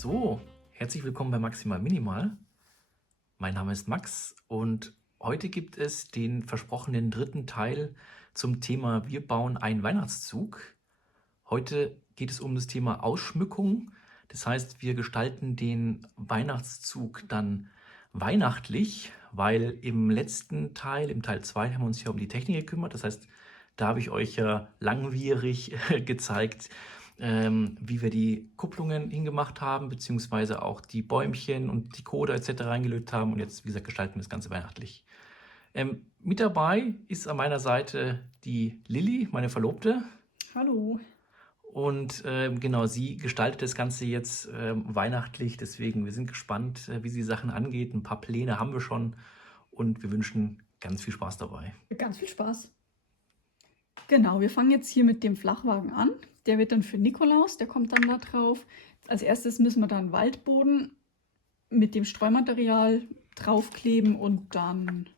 So, herzlich willkommen bei Maximal Minimal. Mein Name ist Max und heute gibt es den versprochenen dritten Teil zum Thema Wir bauen einen Weihnachtszug. Heute geht es um das Thema Ausschmückung. Das heißt, wir gestalten den Weihnachtszug dann weihnachtlich, weil im letzten Teil, im Teil 2, haben wir uns ja um die Technik gekümmert. Das heißt, da habe ich euch ja langwierig gezeigt, wie wir die Kupplungen hingemacht haben, beziehungsweise auch die Bäumchen und die Coder etc. reingelötet haben. Und jetzt, wie gesagt, gestalten wir das Ganze weihnachtlich. Mit dabei ist an meiner Seite die Lilly, meine Verlobte. Hallo. Und genau, sie gestaltet das Ganze jetzt weihnachtlich. Deswegen, wir sind gespannt, wie sie die Sachen angeht. Ein paar Pläne haben wir schon und wir wünschen ganz viel Spaß dabei. Ganz viel Spaß. Genau, wir fangen jetzt hier mit dem Flachwagen an. Der wird dann für Nikolaus, der kommt dann da drauf. Als erstes müssen wir dann Waldboden mit dem Streumaterial draufkleben und dann,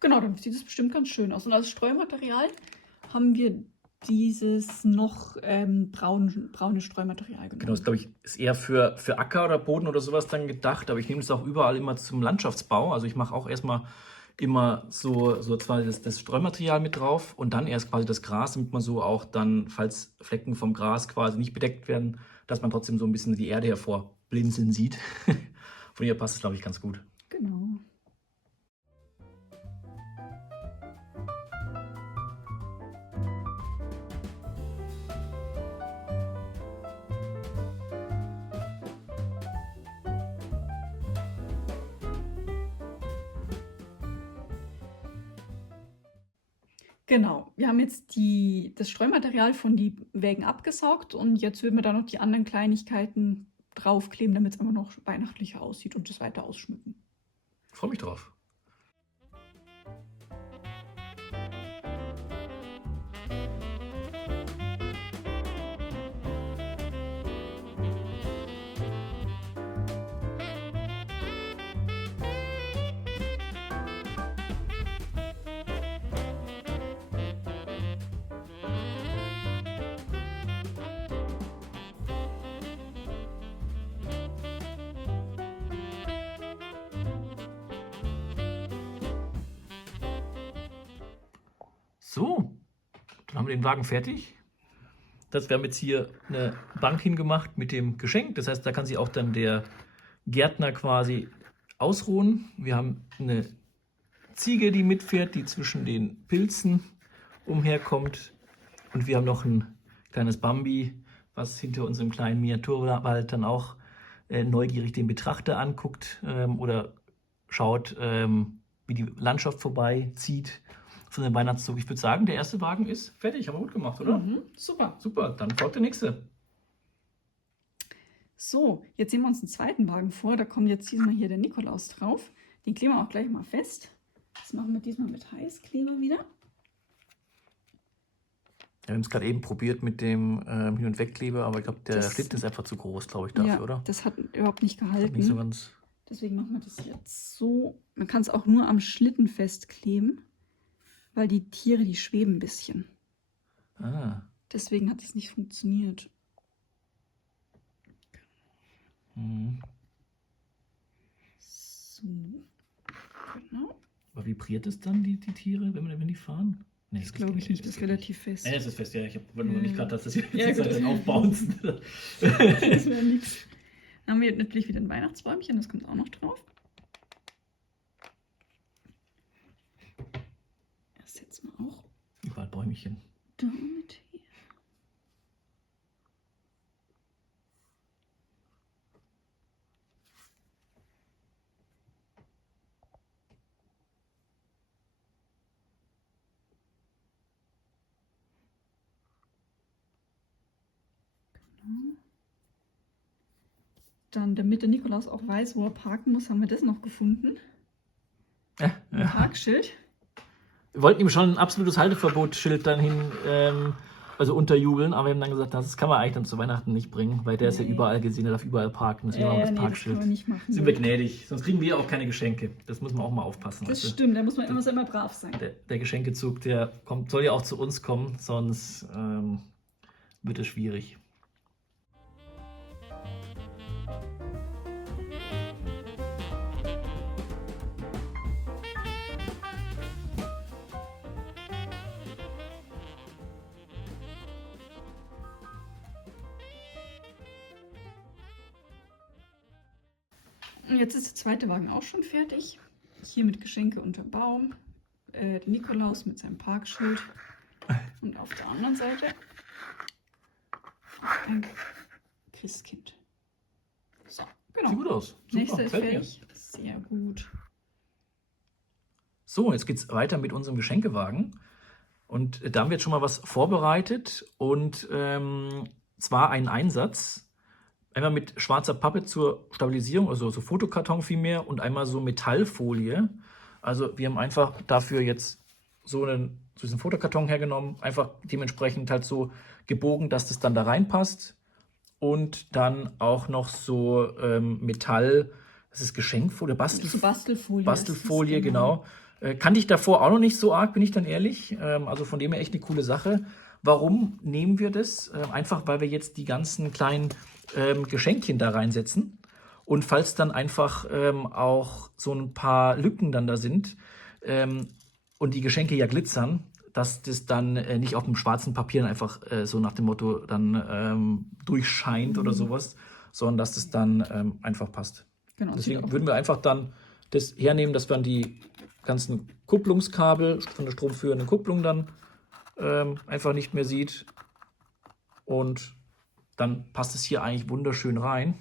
genau, dann sieht es bestimmt ganz schön aus. Und als Streumaterial haben wir dieses noch braune Streumaterial genommen. Genau, das glaube ich ist eher für Acker oder Boden oder sowas dann gedacht, aber ich nehme es auch überall immer zum Landschaftsbau. Also ich mache auch erstmal immer so zwar das Streumaterial mit drauf und dann erst quasi das Gras, damit man so auch dann, falls Flecken vom Gras quasi nicht bedeckt werden, dass man trotzdem so ein bisschen die Erde hervorblinzeln sieht. Von ihr passt es, glaube ich, ganz gut. Genau. Genau, wir haben jetzt das Streumaterial von den Wägen abgesaugt und jetzt würden wir da noch die anderen Kleinigkeiten draufkleben, damit es immer noch weihnachtlicher aussieht und das weiter ausschmücken. Ich freue mich drauf. So, dann haben wir den Wagen fertig. Wir haben jetzt hier eine Bank hingemacht mit dem Geschenk. Das heißt, da kann sich auch dann der Gärtner quasi ausruhen. Wir haben eine Ziege, die mitfährt, die zwischen den Pilzen umherkommt. Und wir haben noch ein kleines Bambi, was hinter unserem kleinen Miniaturwald dann auch neugierig den Betrachter anguckt oder schaut, wie die Landschaft vorbeizieht von dem Weihnachtszug. Ich würde sagen, der erste Wagen ist fertig. Haben wir gut gemacht, oder? Super. Super, dann folgt der nächste. So, jetzt sehen wir uns einen zweiten Wagen vor. Da kommt jetzt diesmal hier der Nikolaus drauf. Den kleben wir auch gleich mal fest. Das machen wir diesmal mit Heißkleber wieder. Wir haben es gerade eben probiert mit dem Hin- und Wegkleber, aber ich glaube, der Schlitten ist einfach zu groß, glaube ich, dafür, ja, oder? Das hat überhaupt nicht gehalten. Hat nicht so ganz... Deswegen machen wir das jetzt so. Man kann es auch nur am Schlitten festkleben, weil die Tiere, die schweben ein bisschen. Ah. Deswegen hat es nicht funktioniert. Mhm. So, genau. Aber vibriert es dann, die Tiere, wenn die fahren? Nee, Das glaube ich nicht, das ist relativ fest. Nee, das ist fest, ja. Ich wollte nur nicht gerade, dass das jetzt Ja, gut. dann aufbouncen. Das wäre nichts. Dann haben wir natürlich wieder ein Weihnachtsbäumchen, das kommt auch noch drauf. Das setzen wir auch Überall Bäumchen. damit hier. Dann, damit der Nikolaus auch weiß, wo er parken muss, haben wir das noch gefunden. Ein Parkschild. Wir wollten ihm schon ein absolutes Halteverbotsschild dann hin, also unterjubeln, aber wir haben dann gesagt, das kann man eigentlich dann zu Weihnachten nicht bringen, weil der ist ja überall gesehen, der darf überall parken. Deswegen haben wir das Parkschild. Das kann man nicht machen. Sind wir gnädig, sonst kriegen wir auch keine Geschenke. Das muss man auch mal aufpassen. Das weißt du? stimmt, da muss man immer brav sein. Der Geschenkezug, der soll ja auch zu uns kommen, sonst wird es schwierig. Und jetzt ist der zweite Wagen auch schon fertig. Hier mit Geschenke unter Baum. Der Nikolaus mit seinem Parkschild. Und auf der anderen Seite ein Christkind. So, genau. Sieht gut aus. Super, Nächster ist gefällt mir. fertig. Sehr gut. So, jetzt geht's weiter mit unserem Geschenkewagen. Und da haben wir jetzt schon mal was vorbereitet. Und zwar einen Einsatz. Einmal mit schwarzer Pappe zur Stabilisierung, also so Fotokarton vielmehr, und einmal so Metallfolie. Also wir haben einfach dafür jetzt so diesen Fotokarton hergenommen, einfach dementsprechend halt so gebogen, dass das dann da reinpasst. Und dann auch noch so Metall, das ist Geschenkfolie, So Bastelfolie. Bastelfolie, ist das, genau. Kannte ich davor auch noch nicht so arg, bin ich dann ehrlich. Also von dem her echt eine coole Sache. Warum nehmen wir das? Einfach, weil wir jetzt die ganzen kleinen Geschenkchen da reinsetzen. Und falls dann einfach auch so ein paar Lücken dann da sind und die Geschenke ja glitzern, dass das dann nicht auf dem schwarzen Papier einfach so nach dem Motto dann durchscheint oder sowas, sondern dass das dann einfach passt. Genau, Deswegen würden wir einfach dann das hernehmen, dass man die ganzen Kupplungskabel von der stromführenden Kupplung dann einfach nicht mehr sieht. Und dann passt es hier eigentlich wunderschön rein.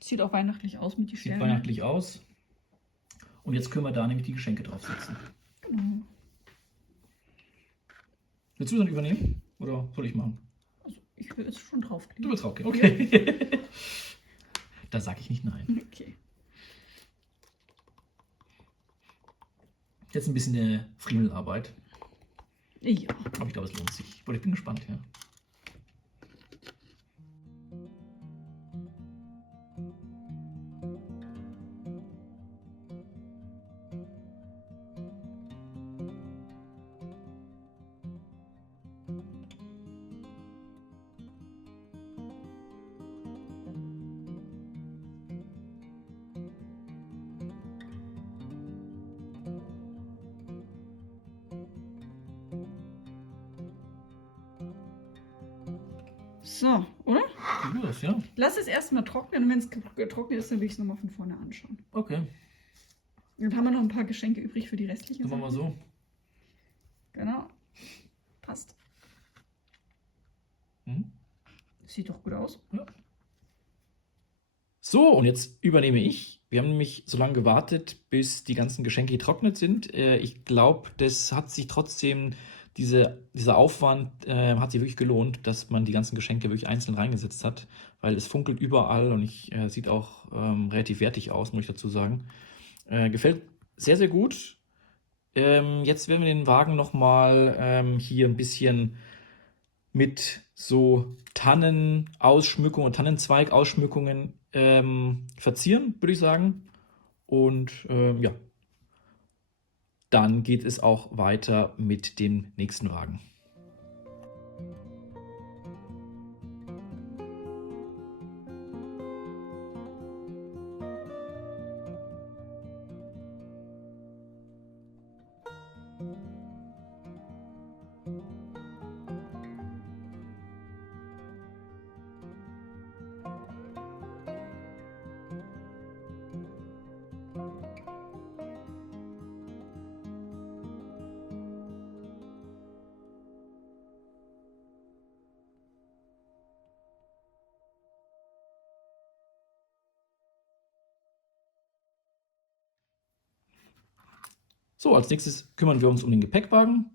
Sieht auch weihnachtlich aus mit den Sieht Sternen. weihnachtlich aus. Und jetzt können wir da nämlich die Geschenke draufsetzen. Genau. Willst du dann übernehmen? Oder soll ich machen? Also ich will jetzt schon Du draufkleben. willst draufgehen, okay. Da sage ich nicht nein. Okay. Jetzt ein bisschen eine Friemelarbeit. Ja. Aber ich glaube, es lohnt sich. Ich bin gespannt, ja. So, oder? Sieht gut aus, ja. Lass es erstmal trocknen und wenn es getrocknet ist, dann will ich es nochmal von vorne anschauen. Okay, Dann haben wir noch ein paar Geschenke übrig für die restlichen dann machen wir Sachen. so. Genau. Passt. Mhm. Sieht doch gut aus. Ja. So, und jetzt übernehme ich. Wir haben nämlich so lange gewartet, bis die ganzen Geschenke getrocknet sind. Ich glaube, das hat sich trotzdem, dieser Aufwand hat sich wirklich gelohnt, dass man die ganzen Geschenke wirklich einzeln reingesetzt hat, weil es funkelt überall und sieht auch relativ wertig aus, muss ich dazu sagen. Gefällt sehr, sehr gut. Jetzt werden wir den Wagen nochmal hier ein bisschen mit so Tannenausschmückungen, Tannenzweigausschmückungen verzieren, würde ich sagen. Und ja, dann geht es auch weiter mit dem nächsten Wagen. So, als nächstes kümmern wir uns um den Gepäckwagen.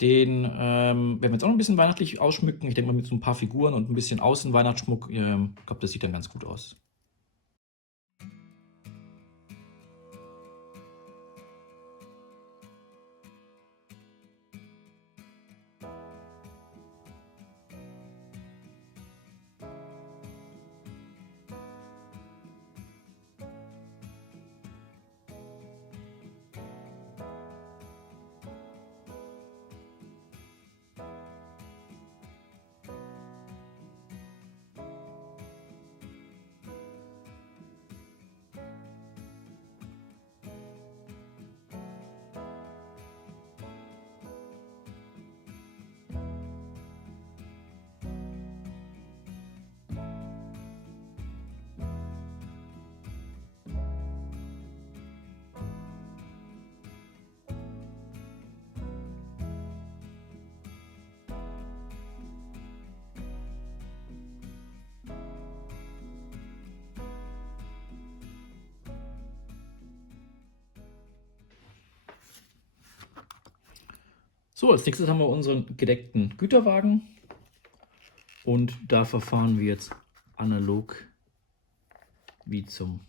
Den werden wir jetzt auch noch ein bisschen weihnachtlich ausschmücken. Ich denke mal mit so ein paar Figuren und ein bisschen Außenweihnachtsschmuck. Ich glaube, das sieht dann ganz gut aus. So, als nächstes haben wir unseren gedeckten Güterwagen und da verfahren wir jetzt analog wie zum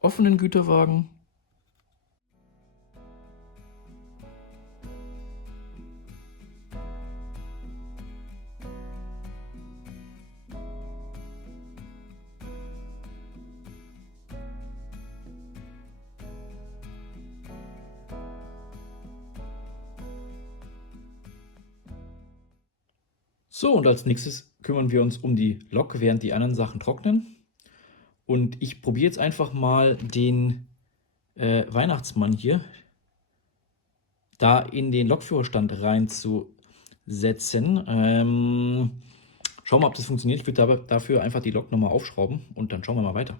offenen Güterwagen. So, und als nächstes kümmern wir uns um die Lok, während die anderen Sachen trocknen. Und ich probiere jetzt einfach mal den Weihnachtsmann hier da in den Lokführerstand reinzusetzen. Schauen wir mal, ob das funktioniert. Ich würde dafür einfach die Lok nochmal aufschrauben und dann schauen wir mal weiter.